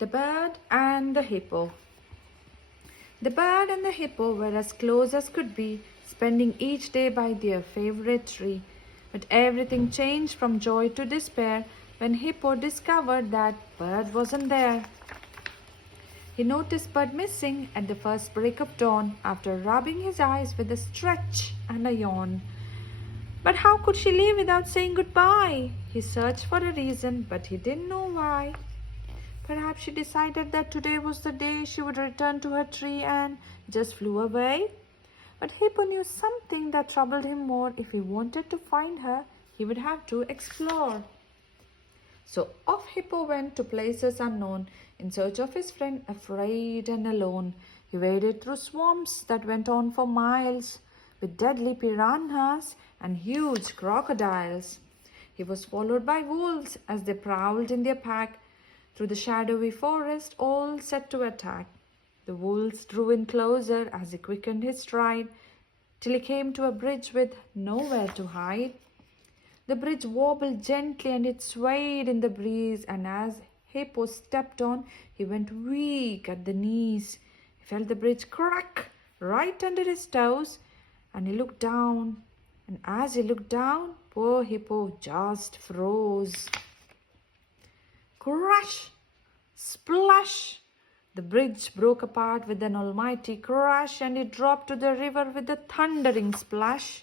The Bird and the Hippo. The bird and the hippo were as close as could be, spending each day by their favorite tree. But everything changed from joy to despair when Hippo discovered that Bird wasn't there. He noticed Bird missing at the first break of dawn after rubbing his eyes with a stretch and a yawn. But how could she leave without saying goodbye? He searched for a reason, but he didn't know why. Perhaps she decided that today was the day she would return to her tree and just flew away. But Hippo knew something that troubled him more. If he wanted to find her, he would have to explore. So off Hippo went to places unknown in search of his friend, afraid and alone. He waded through swamps that went on for miles with deadly piranhas and huge crocodiles. He was followed by wolves as they prowled in their pack through the shadowy forest, all set to attack. The wolves drew in closer as he quickened his stride, till he came to a bridge with nowhere to hide. The bridge wobbled gently and it swayed in the breeze, and as Hippo stepped on, he went weak at the knees. He felt the bridge crack right under his toes, and he looked down. And as he looked down, poor Hippo just froze. Crash! Splash! The bridge broke apart with an almighty crash, and it dropped to the river with a thundering splash.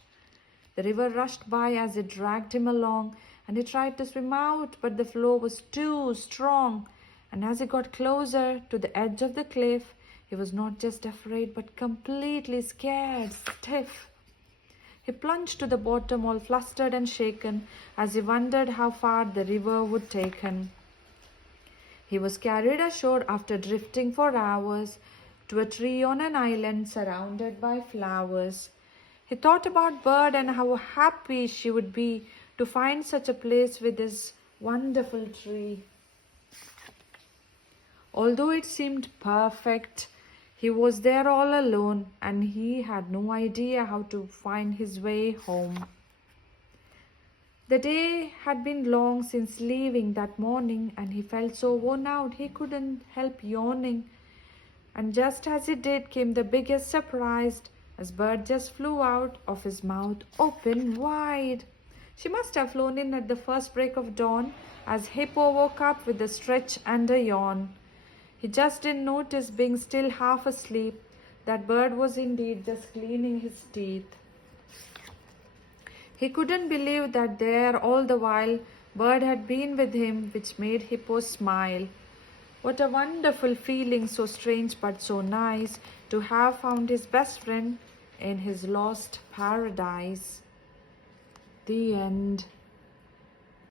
The river rushed by as it dragged him along, and he tried to swim out, but the flow was too strong. And as he got closer to the edge of the cliff, he was not just afraid, but completely scared, stiff. He plunged to the bottom, all flustered and shaken, as he wondered how far the river would take him. He was carried ashore after drifting for hours to a tree on an island surrounded by flowers. He thought about Bird and how happy she would be to find such a place with this wonderful tree. Although it seemed perfect, he was there all alone and he had no idea how to find his way home. The day had been long since leaving that morning, and he felt so worn out he couldn't help yawning. And just as he did came the biggest surprise, as Bird just flew out of his mouth open wide. She must have flown in at the first break of dawn, as Hippo woke up with a stretch and a yawn. He just didn't notice, being still half asleep, that Bird was indeed just cleaning his teeth. He couldn't believe that there all the while Bird had been with him, which made Hippo smile. What a wonderful feeling, so strange but so nice, to have found his best friend in his lost paradise. The end.